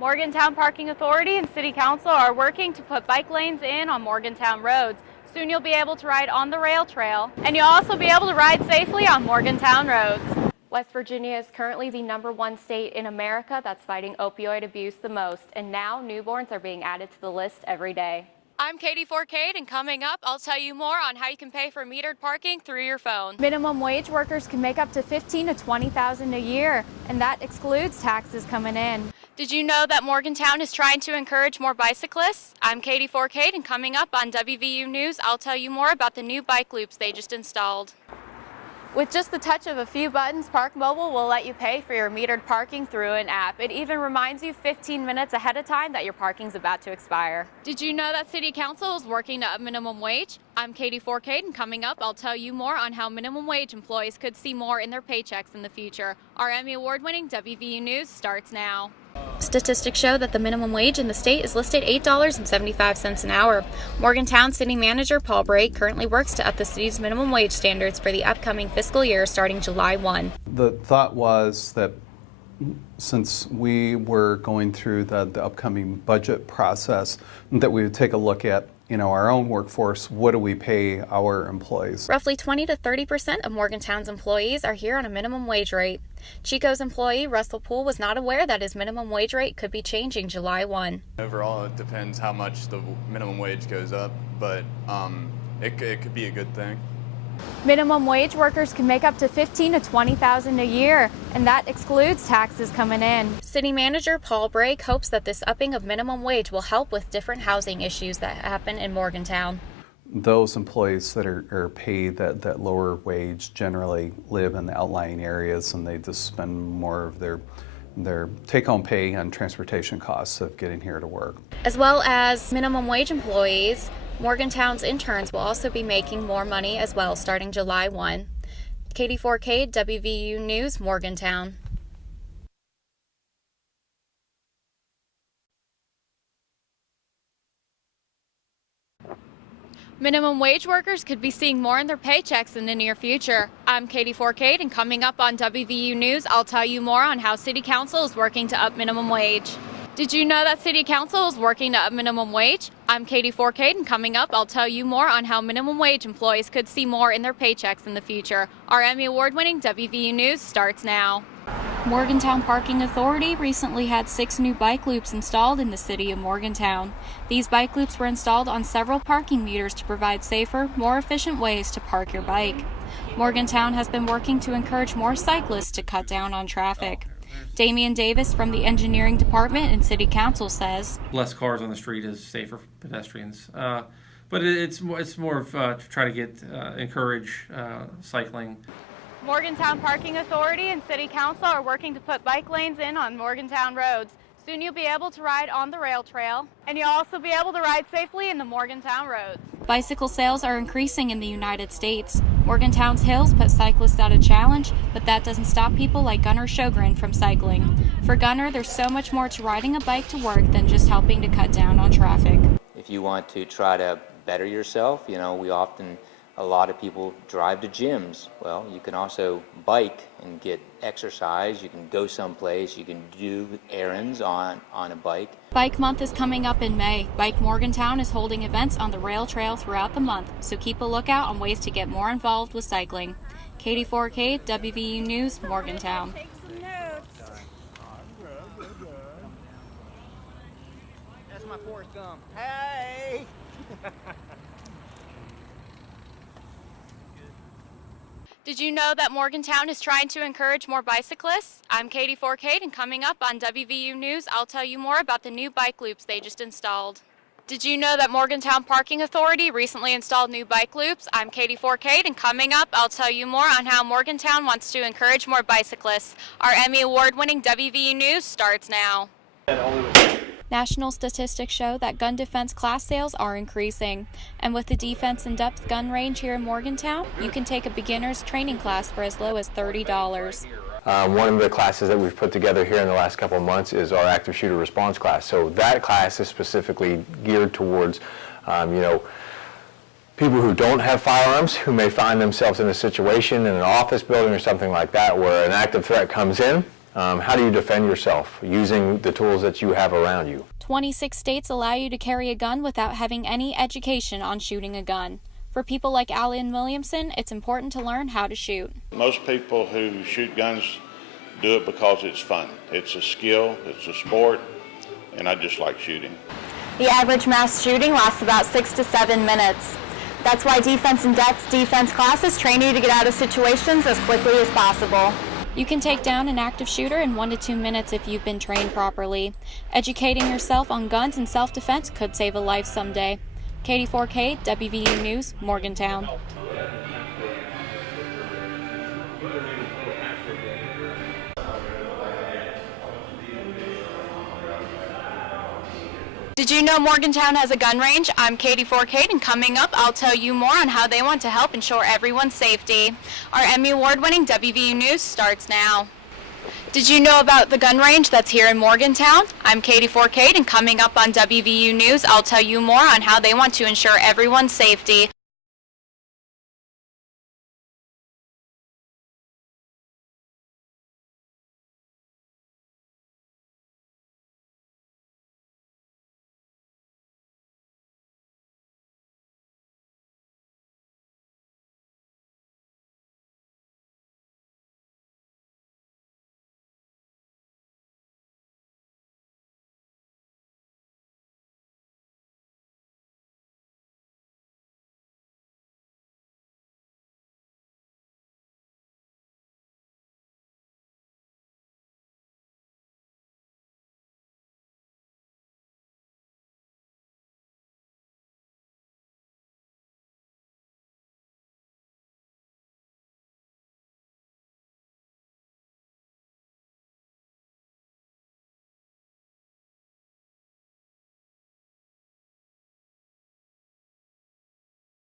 Morgantown Parking Authority and City Council are working to put bike lanes in on Morgantown roads. Soon you'll be able to ride on the rail trail, and you'll also be able to ride safely on Morgantown roads. West Virginia is currently the #1 state in America that's fighting opioid abuse the most, and now newborns are being added to the list every day. I'm Katie Forcade, and coming up, I'll tell you more on how you can pay for metered parking through your phone. Minimum wage workers can make up to $15,000 to $20,000 a year, and that excludes taxes coming in. Did you know that Morgantown is trying to encourage more bicyclists? I'm Katie Forcade, and coming up on WVU News, I'll tell you more about the new bike loops they just installed. With just the touch of a few buttons, Park Mobile will let you pay for your metered parking through an app. It even reminds you 15 minutes ahead of time that your parking's about to expire. Did you know that City Council is working to up minimum wage? I'm Katie Forcade, and coming up, I'll tell you more on how minimum wage employees could see more in their paychecks in the future. Our Emmy Award-winning WVU News starts now. Statistics show that the minimum wage in the state is listed $8.75 an hour. Morgantown City Manager Paul Bray currently works to up the city's minimum wage standards for the upcoming fiscal year starting July 1. The thought was that since we were going through the upcoming budget process, that we would take a look at our own workforce. What do we pay our employees? Roughly 20 to 30% of Morgantown's employees are here on a minimum wage rate. Chico's employee, Russell Poole, was not aware that his minimum wage rate could be changing July 1. Overall, it depends how much the minimum wage goes up, but it could be a good thing. Minimum wage workers can make up to $15,000 to $20,000 a year, and that excludes taxes coming in. City Manager Paul Brake hopes that this upping of minimum wage will help with different housing issues that happen in Morgantown. Those employees that are paid that lower wage generally live in the outlying areas, and they just spend more of their take-home pay on transportation costs of getting here to work. As well as minimum wage employees, Morgantown's interns will also be making more money as well starting July 1. Katie Forcade, WVU News, Morgantown. Minimum wage workers could be seeing more in their paychecks in the near future. I'm Katie Forcade, and coming up on WVU News, I'll tell you more on how City Council is working to up minimum wage. Did you know that City Council is working to up minimum wage? I'm Katie Forcade, and coming up, I'll tell you more on how minimum wage employees could see more in their paychecks in the future. Our Emmy Award-winning WVU News starts now. Morgantown Parking Authority recently had 6 new bike loops installed in the city of Morgantown. These bike loops were installed on several parking meters to provide safer, more efficient ways to park your bike. Morgantown has been working to encourage more cyclists to cut down on traffic. Damian Davis from the engineering department and city council says less cars on the street is safer for pedestrians, but it's more of to try to encourage cycling. Morgantown Parking Authority and City Council are working to put bike lanes in on Morgantown roads. Soon you'll be able to ride on the rail trail, and you'll also be able to ride safely in the Morgantown roads. Bicycle sales are increasing in the United States. Morgantown's hills put cyclists at a challenge, but that doesn't stop people like Gunnar Sjogren from cycling. For Gunnar, there's so much more to riding a bike to work than just helping to cut down on traffic. If you want to try to better yourself, a lot of people drive to gyms. Well, you can also bike and get exercise. You can go someplace. You can do errands on a bike. Bike Month is coming up in May. Bike Morgantown is holding events on the rail trail throughout the month, so keep a lookout on ways to get more involved with cycling. Katie Forcade, WVU News, Morgantown. Take some notes. That's my Forrest Gump. Hey! Did you know that Morgantown is trying to encourage more bicyclists? I'm Katie Forcade, and coming up on WVU News, I'll tell you more about the new bike loops they just installed. Did you know that Morgantown Parking Authority recently installed new bike loops? I'm Katie Forcade, and coming up, I'll tell you more on how Morgantown wants to encourage more bicyclists. Our Emmy Award-winning WVU News starts now. National statistics show that gun defense class sales are increasing. And with the Defense in Depth gun range here in Morgantown, you can take a beginner's training class for as low as $30. One of the classes that we've put together here in the last couple of months is our active shooter response class. So that class is specifically geared towards, people who don't have firearms, who may find themselves in a situation in an office building or something like that where an active threat comes in. How do you defend yourself using the tools that you have around you? 26 states allow you to carry a gun without having any education on shooting a gun. For people like Alan Williamson, it's important to learn how to shoot. Most people who shoot guns do it because it's fun. It's a skill, it's a sport, and I just like shooting. The average mass shooting lasts about 6 to 7 minutes. That's why Defense in Depth defense classes train you to get out of situations as quickly as possible. You can take down an active shooter in 1 to 2 minutes if you've been trained properly. Educating yourself on guns and self-defense could save a life someday. Katie 4K, WVU News, Morgantown. Did you know Morgantown has a gun range? I'm Katie 4K, and coming up, I'll tell you more on how they want to help ensure everyone's safety. Our Emmy Award-winning WVU News starts now. Did you know about the gun range that's here in Morgantown? I'm Katie 4K, and coming up on WVU News, I'll tell you more on how they want to ensure everyone's safety.